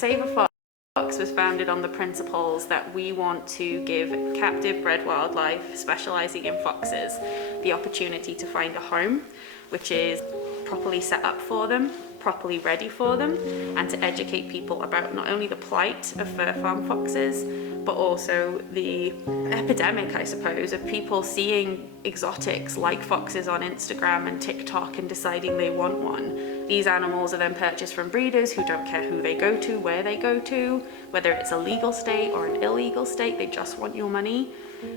Save a Fox was founded on the principles that we want to give captive bred wildlife specializing in foxes the opportunity to find a home, which is properly set up for them, properly ready for them, and to educate people about not only the plight of fur farm foxes, but also the epidemic, I suppose, of people seeing exotics like foxes on Instagram and TikTok and deciding they want one. These animals are then purchased from breeders who don't care who they go to, where they go to, whether it's a legal state or an illegal state, they just want your money.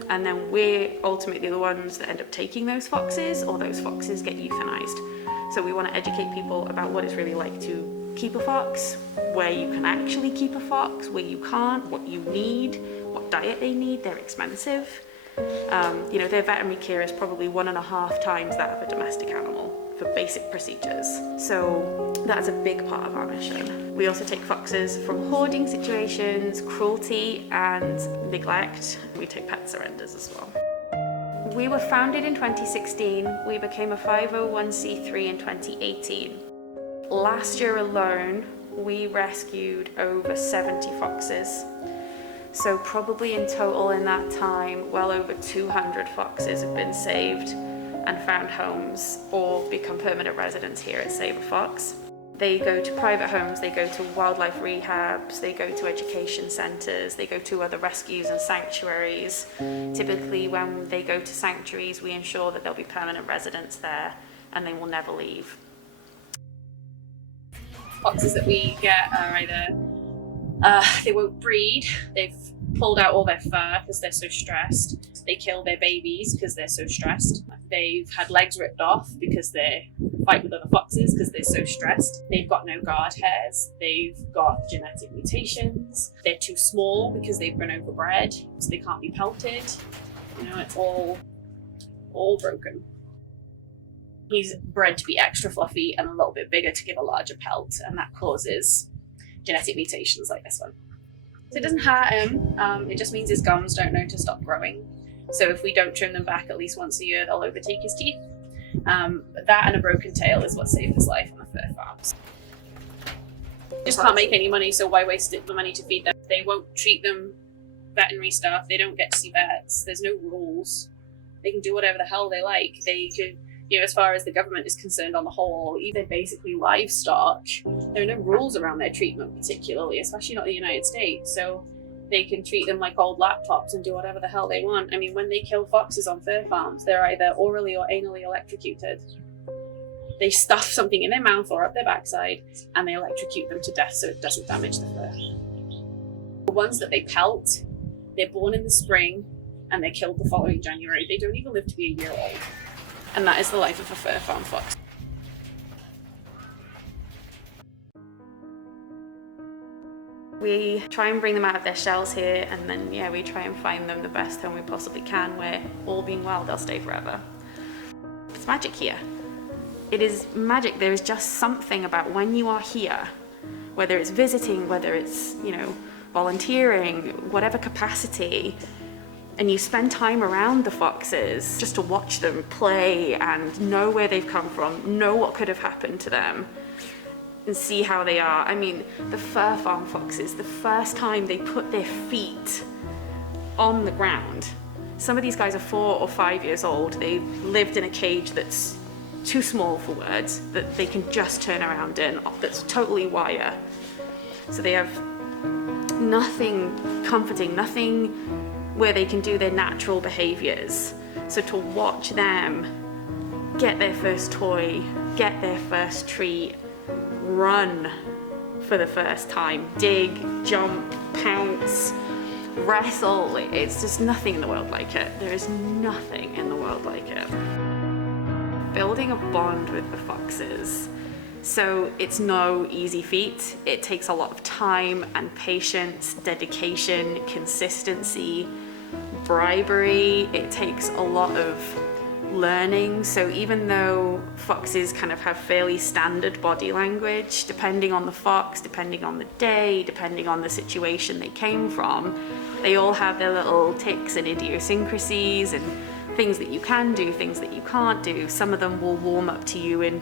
And then we're ultimately the ones that end up taking those foxes, or those foxes get euthanized. So we want to educate people about what it's really like to keep a fox, where you can actually keep a fox, where you can't, what you need, what diet they need. They're expensive. You know, their veterinary care is probably 1.5 times that of a domestic animal for basic procedures. So that's a big part of our mission. We also take foxes from hoarding situations, cruelty and neglect. We take pet surrenders as well. We were founded in 2016. We became a 501c3 in 2018. Last year alone, we rescued over 70 foxes. So probably in total in that time, well over 200 foxes have been saved and found homes or become permanent residents here at Save a Fox. They go to private homes, they go to wildlife rehabs, they go to education centres, they go to other rescues and sanctuaries. Typically when they go to sanctuaries, we ensure that there'll be permanent residents there and they will never leave. Foxes that we get are either they won't breed, they've pulled out all their fur because they're so stressed, they kill their babies because they're so stressed, they've had legs ripped off because they fight with other foxes because they're so stressed, they've got no guard hairs, they've got genetic mutations, they're too small because they've been overbred, so they can't be pelted. You know, it's all broken. He's bred to be extra fluffy and a little bit bigger to give a larger pelt, and that causes genetic mutations like this one. So it doesn't hurt him, it just means his gums don't know to stop growing. So if we don't trim them back at least once a year, they'll overtake his teeth. That and a broken tail is what saved his life on the fur farms. Just can't make any money, so why waste the money to feed them? They won't treat them veterinary stuff, they don't get to see vets, there's no rules. They can do whatever the hell they like. They could, you know, as far as the government is concerned on the whole, even basically livestock, there are no rules around their treatment particularly, especially not in the United States. So they can treat them like old laptops and do whatever the hell they want. I mean, when they kill foxes on fur farms, they're either orally or anally electrocuted. They stuff something in their mouth or up their backside and they electrocute them to death so it doesn't damage the fur. The ones that they pelt, they're born in the spring and they're killed the following January. They don't even live to be a year old. And that is the life of a fur farm fox. We try and bring them out of their shells here, and then we try and find them the best home we possibly can, where all being well, they'll stay forever. It's magic here. It is magic. There is just something about when you are here, whether it's visiting, whether it's, volunteering, whatever capacity, and you spend time around the foxes just to watch them play and know where they've come from, know what could have happened to them, and see how they are. I mean, the fur farm foxes, the first time they put their feet on the ground, some of these guys are 4 or 5 years old. They've lived in a cage that's too small for words, that they can just turn around in, that's totally wire. So they have nothing comforting, nothing where they can do their natural behaviors. So to watch them get their first toy, get their first treat, run for the first time, dig, jump, pounce, wrestle, it's just nothing in the world like it. There is nothing in the world like it. Building a bond with the foxes. So it's no easy feat. It takes a lot of time and patience, dedication, consistency, bribery. It takes a lot of learning. So even though foxes kind of have fairly standard body language, depending on the fox, depending on the day, depending on the situation they came from, they all have their little tics and idiosyncrasies and things that you can do, things that you can't do. Some of them will warm up to you in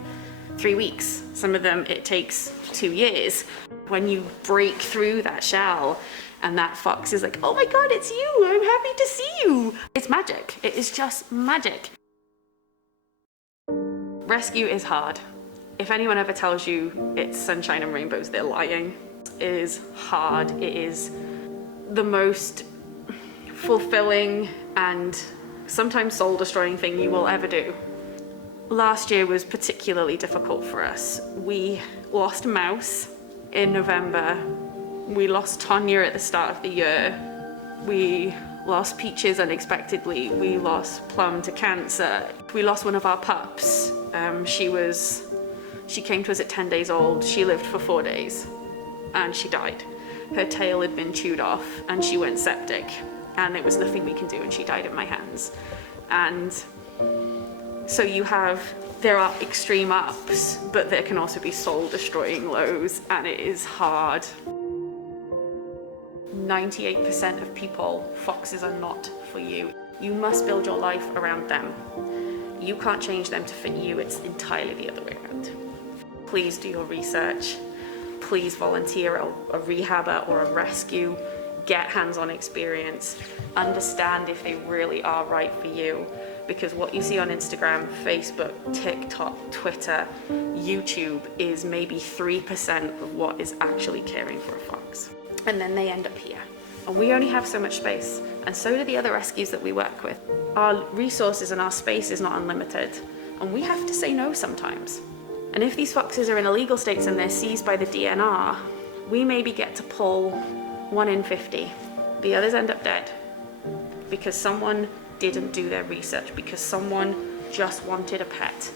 3 weeks. Some of them it takes 2 years. when you break through that shell and that fox is like, oh my God, it's you, I'm happy to see you. It's magic. It is just magic. Rescue is hard. If anyone ever tells you it's sunshine and rainbows, they're lying. It is hard. It is the most fulfilling and sometimes soul-destroying thing you will ever do. Last year was particularly difficult for us. We lost Mouse in November. We lost Tonya at the start of the year. We lost Peaches unexpectedly. We lost Plum to cancer. We lost one of our pups. She came to us at 10 days old. She lived for 4 days and she died. Her tail had been chewed off and she went septic, and there was nothing we can do, and she died at my hands. And so there are extreme ups, but there can also be soul-destroying lows, and it is hard. 98% of people, foxes are not for you. You must build your life around them. You can't change them to fit you, it's entirely the other way around. Please do your research. Please volunteer at a rehabber or a rescue. Get hands-on experience. Understand if they really are right for you. Because what you see on Instagram, Facebook, TikTok, Twitter, YouTube is maybe 3% of what is actually caring for a fox. And then they end up here. And we only have so much space, and so do the other rescues that we work with. Our resources and our space is not unlimited, and we have to say no sometimes. And if these foxes are in illegal states and they're seized by the DNR, we maybe get to pull 1 in 50. The others end up dead because someone didn't do their research, because someone just wanted a pet